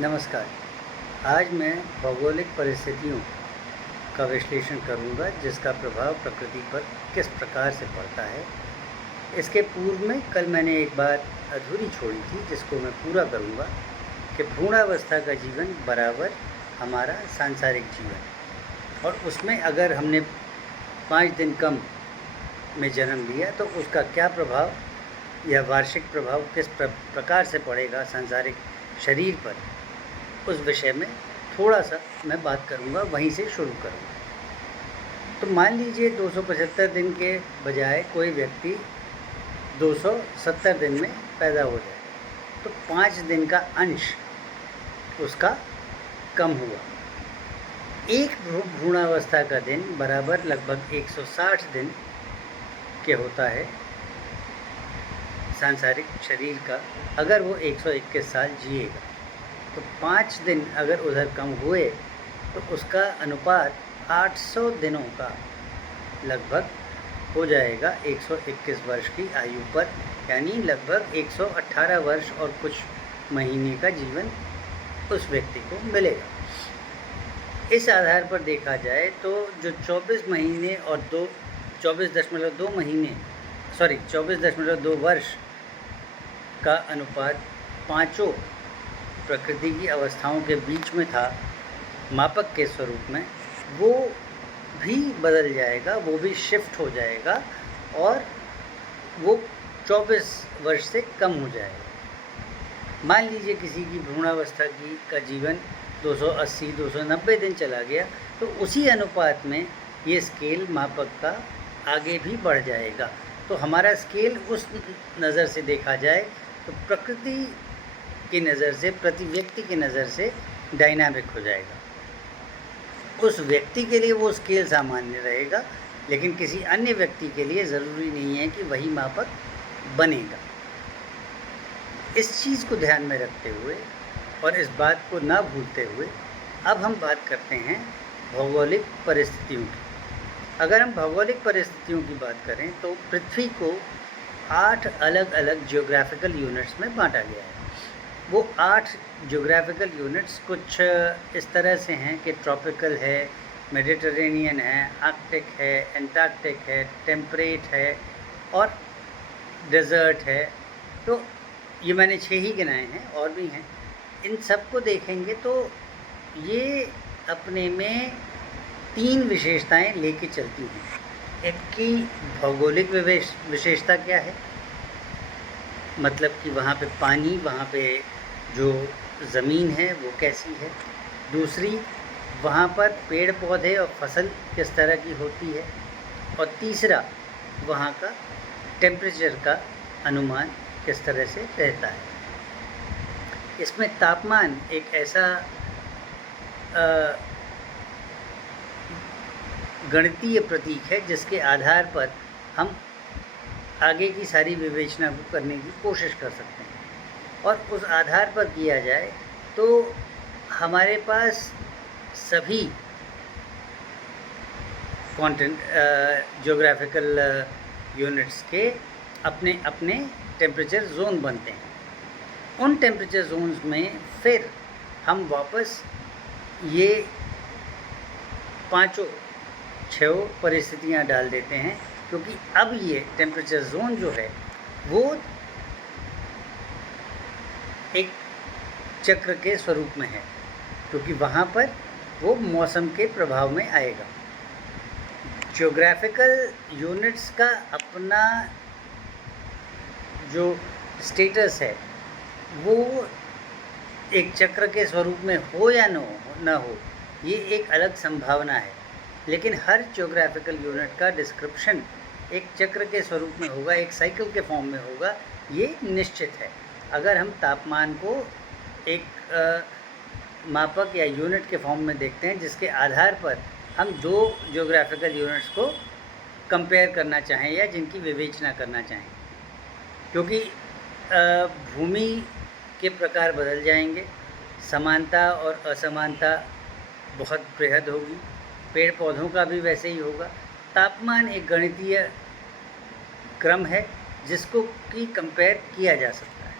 नमस्कार। आज मैं भौगोलिक परिस्थितियों का विश्लेषण करूंगा जिसका प्रभाव प्रकृति पर किस प्रकार से पड़ता है। इसके पूर्व में कल मैंने एक बात अधूरी छोड़ी थी जिसको मैं पूरा करूंगा कि भ्रूणावस्था का जीवन बराबर हमारा सांसारिक जीवन, और उसमें अगर हमने 5 दिन कम में जन्म लिया तो उसका क्या प्रभाव या वार्षिक प्रभाव किस प्रकार से पड़ेगा सांसारिक शरीर पर, उस विषय में थोड़ा सा मैं बात करूंगा। वहीं से शुरू करूंगा। तो मान लीजिए 275 दिन के बजाय कोई व्यक्ति 270 दिन में पैदा हो जाए तो 5 दिन का अंश उसका कम हुआ। एक भ्रूणावस्था का दिन बराबर लगभग 160 दिन के होता है सांसारिक शरीर का। अगर वो 121 साल जिएगा तो 5 दिन अगर उधर कम हुए तो उसका अनुपात 800 दिनों का लगभग हो जाएगा 121 वर्ष की आयु पर, यानी लगभग 118 वर्ष और कुछ महीने का जीवन उस व्यक्ति को मिलेगा। इस आधार पर देखा जाए तो जो 24 महीने और 24.2 वर्ष का अनुपात पांचों प्रकृति की अवस्थाओं के बीच में था मापक के स्वरूप में, वो भी बदल जाएगा, वो भी शिफ्ट हो जाएगा और वो 24 वर्ष से कम हो जाएगा। मान लीजिए किसी की भ्रूणावस्था का जीवन 280-290 दिन चला गया तो उसी अनुपात में ये स्केल मापक का आगे भी बढ़ जाएगा। तो हमारा स्केल उस नज़र से देखा जाए तो प्रकृति की नज़र से, प्रति व्यक्ति की नज़र से डायनामिक हो जाएगा। उस व्यक्ति के लिए वो स्केल सामान्य रहेगा, लेकिन किसी अन्य व्यक्ति के लिए ज़रूरी नहीं है कि वही मापक बनेगा। इस चीज़ को ध्यान में रखते हुए और इस बात को ना भूलते हुए अब हम बात करते हैं भौगोलिक परिस्थितियों की। अगर हम भौगोलिक परिस्थितियों की बात करें तो पृथ्वी को 8 अलग अलग जियोग्राफिकल यूनिट्स में बांटा गया है। वो 8 जियोग्राफिकल यूनिट्स कुछ इस तरह से हैं कि ट्रॉपिकल है, मेडिटरेनियन है, आर्कटिक है, एंटार्क्टिक है, टेम्परेट है और डेजर्ट है। तो ये मैंने 6 ही गिनाए हैं, और भी हैं। इन सब को देखेंगे तो ये अपने में 3 विशेषताएं लेके चलती हैं। इनकी भौगोलिक विशेषता क्या है, मतलब कि वहाँ पे पानी, वहाँ पे जो ज़मीन है वो कैसी है। दूसरी, वहाँ पर पेड़ पौधे और फसल किस तरह की होती है। और तीसरा, वहाँ का टेम्परेचर का अनुमान किस तरह से रहता है। इसमें तापमान एक ऐसा गणितीय प्रतीक है जिसके आधार पर हम आगे की सारी विवेचना को करने की कोशिश कर सकते हैं, और उस आधार पर किया जाए तो हमारे पास सभी जियोग्राफिकल यूनिट्स के अपने अपने टेम्परेचर जोन बनते हैं। उन टेम्परेचर जोन्स में फिर हम वापस ये 5-6 परिस्थितियाँ डाल देते हैं, क्योंकि अब ये टेम्परेचर जोन जो है वो एक चक्र के स्वरूप में है, क्योंकि वहाँ पर वो मौसम के प्रभाव में आएगा। जियोग्राफिकल यूनिट्स का अपना जो स्टेटस है वो एक चक्र के स्वरूप में हो या न हो, ये एक अलग संभावना है। लेकिन हर जियोग्राफिकल यूनिट का डिस्क्रिप्शन एक चक्र के स्वरूप में होगा, एक साइकिल के फॉर्म में होगा, ये निश्चित है। अगर हम तापमान को एक मापक या यूनिट के फॉर्म में देखते हैं जिसके आधार पर हम 2 जियोग्राफिकल यूनिट्स को कंपेयर करना चाहें या जिनकी विवेचना करना चाहें, क्योंकि भूमि के प्रकार बदल जाएंगे, समानता और असमानता बहुत बृहद होगी, पेड़ पौधों का भी वैसे ही होगा। तापमान एक गणितीय क्रम है जिसको कि कंपेयर किया जा सकता है।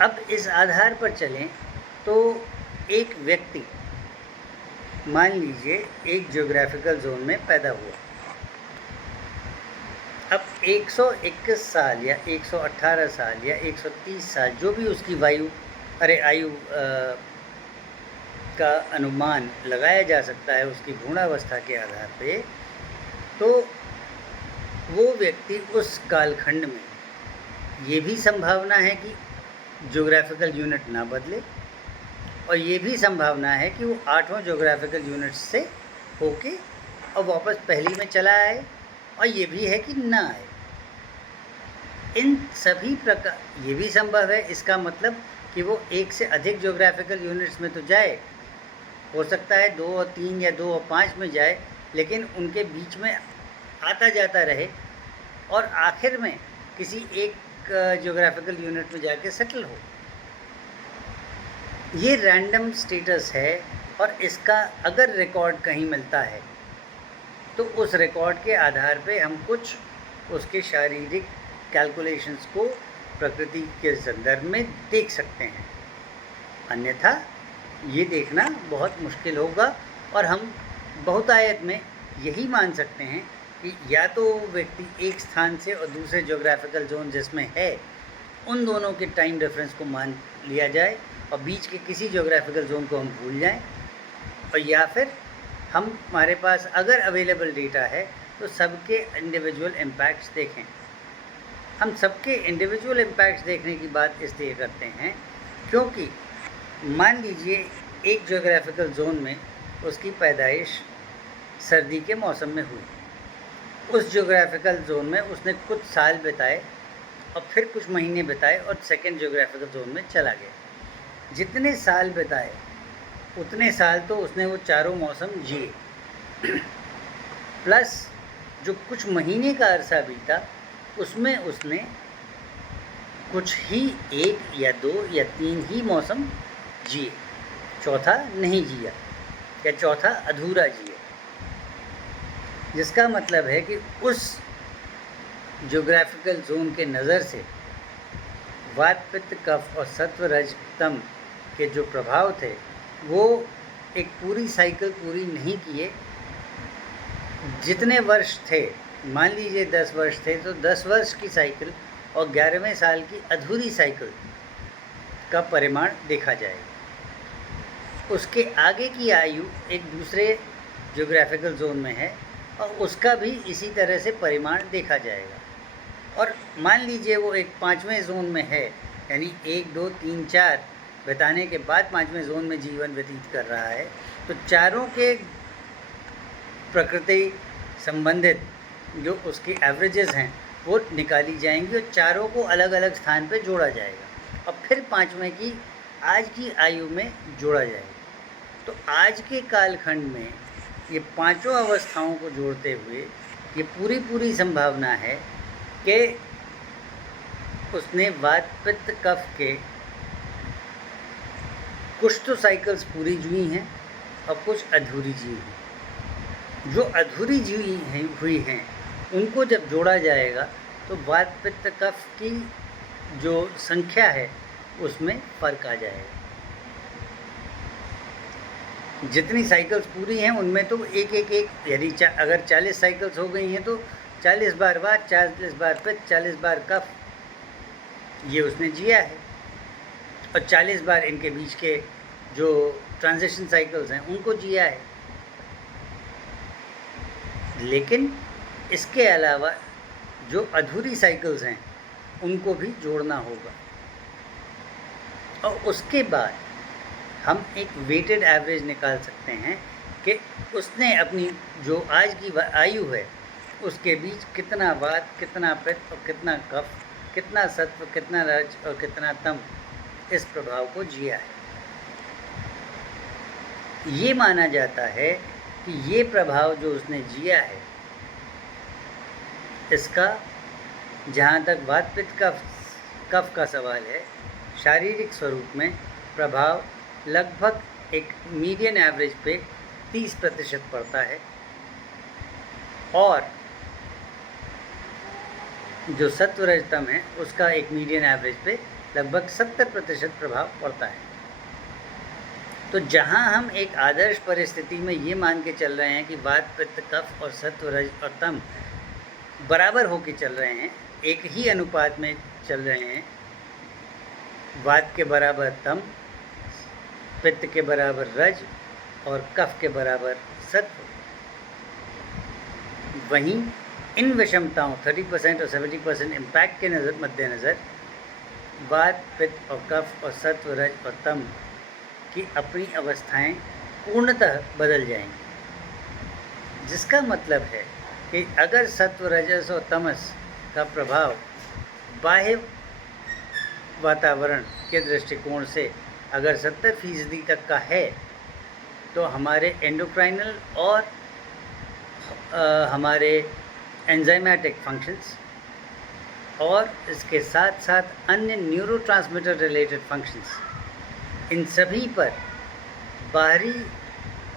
अब इस आधार पर चलें तो एक व्यक्ति मान लीजिए एक ज्योग्राफिकल जोन में पैदा हुआ। अब 121 साल या 118 साल या 130 साल जो भी उसकी आयु का अनुमान लगाया जा सकता है उसकी भ्रूणावस्था के आधार पे, तो वो व्यक्ति उस कालखंड में ये भी संभावना है कि ज्योग्राफिकल यूनिट ना बदले, और ये भी संभावना है कि वो 8वां ज्योग्राफिकल यूनिट से होके और वापस पहली में चला आए, और ये भी है कि ना आए। इन सभी प्रकार ये भी संभव है, इसका मतलब कि वो एक से अधिक ज्योग्राफिकल यूनिट्स में तो जाए, हो सकता है 2 और 3 या 2 और 5 में जाए, लेकिन उनके बीच में आता जाता रहे और आखिर में किसी एक ज्योग्राफिकल यूनिट में जाके सेटल हो। ये रैंडम स्टेटस है, और इसका अगर रिकॉर्ड कहीं मिलता है तो उस रिकॉर्ड के आधार पे हम कुछ उसके शारीरिक कैलकुलेशंस को प्रकृति के संदर्भ में देख सकते हैं। अन्यथा ये देखना बहुत मुश्किल होगा, और हम बहुतायत में यही मान सकते हैं कि या तो व्यक्ति एक स्थान से और दूसरे ज्योग्राफिकल जोन जिसमें है उन दोनों के टाइम डिफरेंस को मान लिया जाए और बीच के किसी ज्योग्राफिकल जोन को हम भूल जाएं, और या फिर हमारे पास अगर अवेलेबल डेटा है तो सबके इंडिविजुअल इम्पैक्ट्स देखें। हम सबके इंडिविजुअल इम्पैक्ट्स देखने की बात इसलिए करते हैं क्योंकि मान लीजिए एक ज्योग्राफिकल जोन में उसकी पैदाइश सर्दी के मौसम में हुई, उस ज्योग्राफिकल जोन में उसने कुछ साल बिताए और फिर कुछ महीने बिताए और सेकेंड ज्योग्राफिकल जोन में चला गया। जितने साल बिताए उतने साल तो उसने वो चारों मौसम जिए, प्लस जो कुछ महीने का अरसा बीता उसमें उसने कुछ ही 1 या 2 या 3 ही मौसम जिए, चौथा नहीं जिया या चौथा अधूरा जिए। जिसका मतलब है कि उस ज्योग्राफिकल जोन के नज़र से वात पित्त कफ और सत्व रज तम के जो प्रभाव थे वो एक पूरी साइकिल पूरी नहीं किए। जितने वर्ष थे, मान लीजिए 10 वर्ष थे, तो 10 वर्ष की साइकिल और 11वें साल की अधूरी साइकिल का परिमाण देखा जाएगा। उसके आगे की आयु एक दूसरे ज्योग्राफिकल जोन में है और उसका भी इसी तरह से परिमाण देखा जाएगा। और मान लीजिए वो एक 5वें जोन में है, यानी 1, 2, 3, 4 बिताने के बाद 5वें जोन में जीवन व्यतीत कर रहा है, तो चारों के प्रकृति संबंधित जो उसकी एवरेजेस हैं वो निकाली जाएंगी और चारों को अलग अलग स्थान पे जोड़ा जाएगा और फिर 5वें की आज की आयु में जोड़ा जाएगा। तो आज के कालखंड में ये पांचों अवस्थाओं को जोड़ते हुए ये पूरी संभावना है कि उसने वात पित्त कफ के कुछ तो साइकिल्स पूरी जी हैं और कुछ अधूरी जी हैं। जो अधूरी जी हुई हैं उनको जब जोड़ा जाएगा तो वात पित्त कफ की जो संख्या है उसमें फ़र्क आ जाएगा। जितनी साइकिल्स पूरी हैं उनमें तो एक यदि अगर 40 साइकिल्स हो गई हैं तो 40 बार वात, 40 बार पित्त, 40 बार कफ, ये उसने जिया है, और 40 बार इनके बीच के जो ट्रांजिशन साइकिल्स हैं उनको जिया है। लेकिन इसके अलावा जो अधूरी साइकिल्स हैं उनको भी जोड़ना होगा, और उसके बाद हम एक वेटेड एवरेज निकाल सकते हैं कि उसने अपनी जो आज की आयु है उसके बीच कितना वात, कितना पित्त और कितना कफ, कितना सत्व, कितना रज और कितना तम इस प्रभाव को जिया है। ये माना जाता है कि ये प्रभाव जो उसने जिया है इसका, जहाँ तक वात पित्त कफ का सवाल है, शारीरिक स्वरूप में प्रभाव लगभग एक मीडियन एवरेज पे 30% पड़ता है, और जो सत्व रजतम है उसका एक मीडियन एवरेज पे लगभग 70% प्रभाव पड़ता है। तो जहाँ हम एक आदर्श परिस्थिति में ये मान के चल रहे हैं कि वात, पित्त, कफ और सत्व, रज और तम बराबर होके चल रहे हैं, एक ही अनुपात में चल रहे हैं, वात के बराबर तम, पित्त के बराबर रज और कफ के बराबर सत्व, वहीं इन विषमताओं 30% और 70% इम्पैक्ट के मद्देनज़र वात, पित्त और कफ और सत्व, रज और तम की अपनी अवस्थाएं पूर्णतः बदल जाएंगी। जिसका मतलब है कि अगर सत्व, रजस और तमस का प्रभाव बाह्य वातावरण के दृष्टिकोण से अगर 70% तक का है, तो हमारे एंडोक्राइनल और हमारे एंजाइमेटिक फंक्शंस और इसके साथ साथ अन्य न्यूरोट्रांसमीटर रिलेटेड फंक्शंस, इन सभी पर बाहरी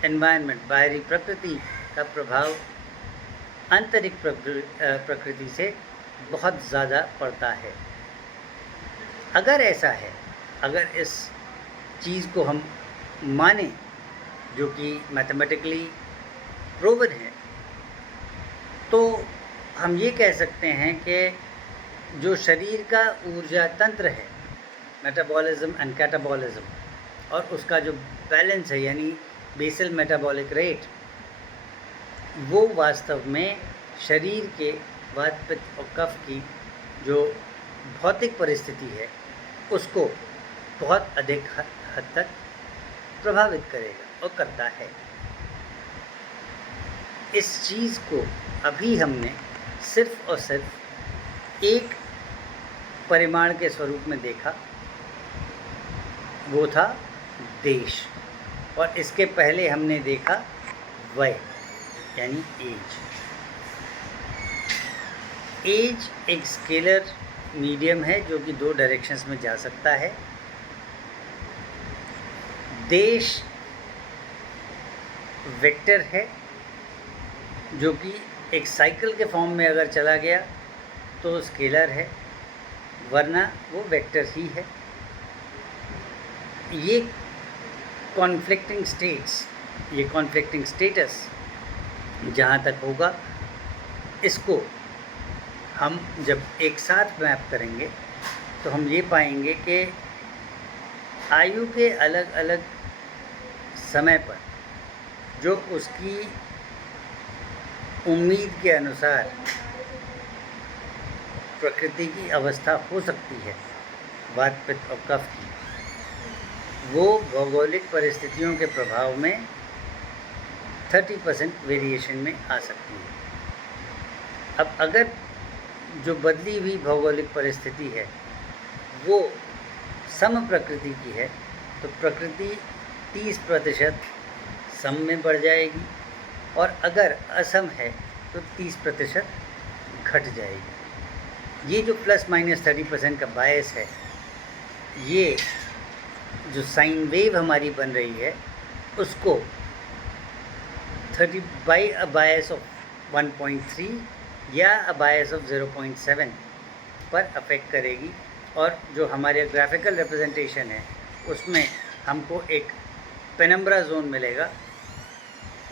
एनवायरनमेंट, बाहरी प्रकृति का प्रभाव आंतरिक प्रकृति से बहुत ज़्यादा पड़ता है। अगर ऐसा है, अगर इस चीज़ को हम माने जो कि मैथमेटिकली प्रूवन है, तो हम ये कह सकते हैं कि जो शरीर का ऊर्जा तंत्र है, मेटाबॉलिज्म एंड कैटाबॉलिज्म, और उसका जो बैलेंस है यानी बेसल मेटाबॉलिक रेट, वो वास्तव में शरीर के वात, पित्त और कफ की जो भौतिक परिस्थिति है उसको बहुत अधिक हद तक प्रभावित करेगा और करता है। इस चीज़ को अभी हमने सिर्फ और सिर्फ एक परिमाण के स्वरूप में देखा, वो था देश, और इसके पहले हमने देखा वय यानी एज। एज एक स्केलर मीडियम है जो कि 2 डायरेक्शंस में जा सकता है। देश वेक्टर है जो कि एक साइकिल के फॉर्म में अगर चला गया तो स्केलर है, वरना वो वेक्टर ही है। ये कॉन्फ्लिक्टिंग स्टेट्स, ये कॉन्फ्लिक्टिंग स्टेटस जहाँ तक होगा, इसको हम जब एक साथ मैप करेंगे तो हम ये पाएंगे कि आयु के अलग अलग समय पर जो उसकी उम्मीद के अनुसार प्रकृति की अवस्था हो सकती है वात, पित्त और कफ की, वो भौगोलिक परिस्थितियों के प्रभाव में 30% वेरिएशन में आ सकती है। अब अगर जो बदली हुई भौगोलिक परिस्थिति है वो सम प्रकृति की है, तो प्रकृति 30% सम में बढ़ जाएगी, और अगर असम है तो 30% घट जाएगी। ये जो ±30% का बायस है, ये जो साइन वेव हमारी बन रही है उसको 30 बाई अ बायस ऑफ 1.3 या अ बायस ऑफ 0.7 पर अफेक्ट करेगी, और जो हमारे ग्राफिकल रिप्रेजेंटेशन है उसमें हमको एक पेनम्ब्रा जोन मिलेगा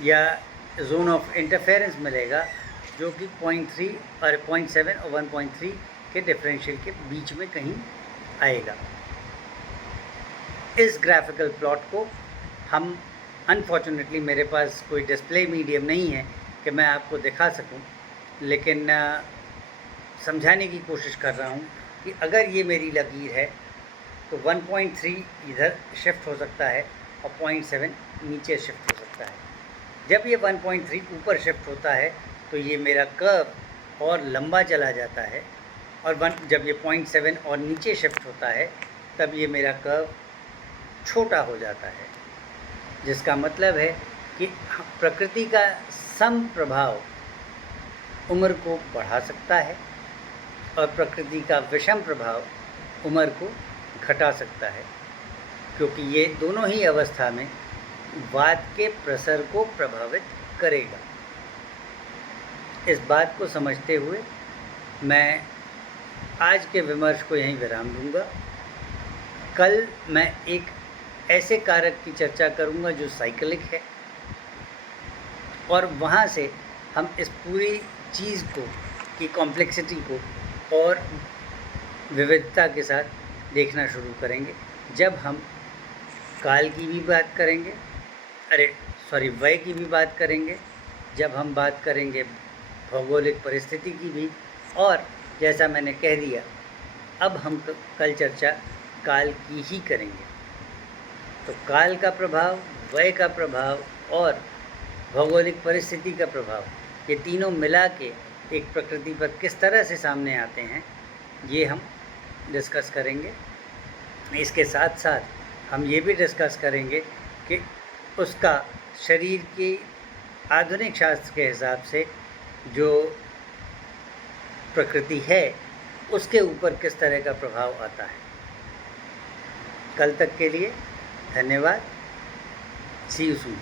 या जोन ऑफ इंटरफेरेंस मिलेगा, जो कि 0.3 और 0.7 और 1.3 के डिफरेंशियल के बीच में कहीं आएगा। इस ग्राफिकल प्लॉट को हम, अनफॉर्चुनेटली मेरे पास कोई डिस्प्ले मीडियम नहीं है कि मैं आपको दिखा सकूं, लेकिन समझाने की कोशिश कर रहा हूं कि अगर ये मेरी लकीर है तो 1.3 इधर शिफ्ट हो सकता है और 0.7 नीचे शिफ्ट हो सकता है। जब ये 1.3 ऊपर शिफ्ट होता है तो ये मेरा कर्व और लंबा चला जाता है, और जब ये 0.7 और नीचे शिफ्ट होता है तब ये मेरा कर्व छोटा हो जाता है, जिसका मतलब है कि प्रकृति का सम प्रभाव उम्र को बढ़ा सकता है और प्रकृति का विषम प्रभाव उम्र को घटा सकता है, क्योंकि ये दोनों ही अवस्था में वात के प्रसर को प्रभावित करेगा। इस बात को समझते हुए मैं आज के विमर्श को यहीं विराम दूंगा कल मैं एक ऐसे कारक की चर्चा करूँगा जो साइक्लिक है, और वहाँ से हम इस पूरी चीज़ को की कॉम्प्लेक्सिटी को और विविधता के साथ देखना शुरू करेंगे। जब हम काल की भी बात करेंगे, वय की भी बात करेंगे, जब हम बात करेंगे भौगोलिक परिस्थिति की भी, और जैसा मैंने कह दिया अब हम कल चर्चा काल की ही करेंगे। तो काल का प्रभाव, वय का प्रभाव और भौगोलिक परिस्थिति का प्रभाव, ये तीनों मिला के एक प्रकृति पर किस तरह से सामने आते हैं, ये हम डिस्कस करेंगे। इसके साथ साथ हम ये भी डिस्कस करेंगे कि उसका शरीर की आधुनिक शास्त्र के हिसाब से जो प्रकृति है उसके ऊपर किस तरह का प्रभाव आता है। कल तक के लिए धन्यवाद। सी यू सून।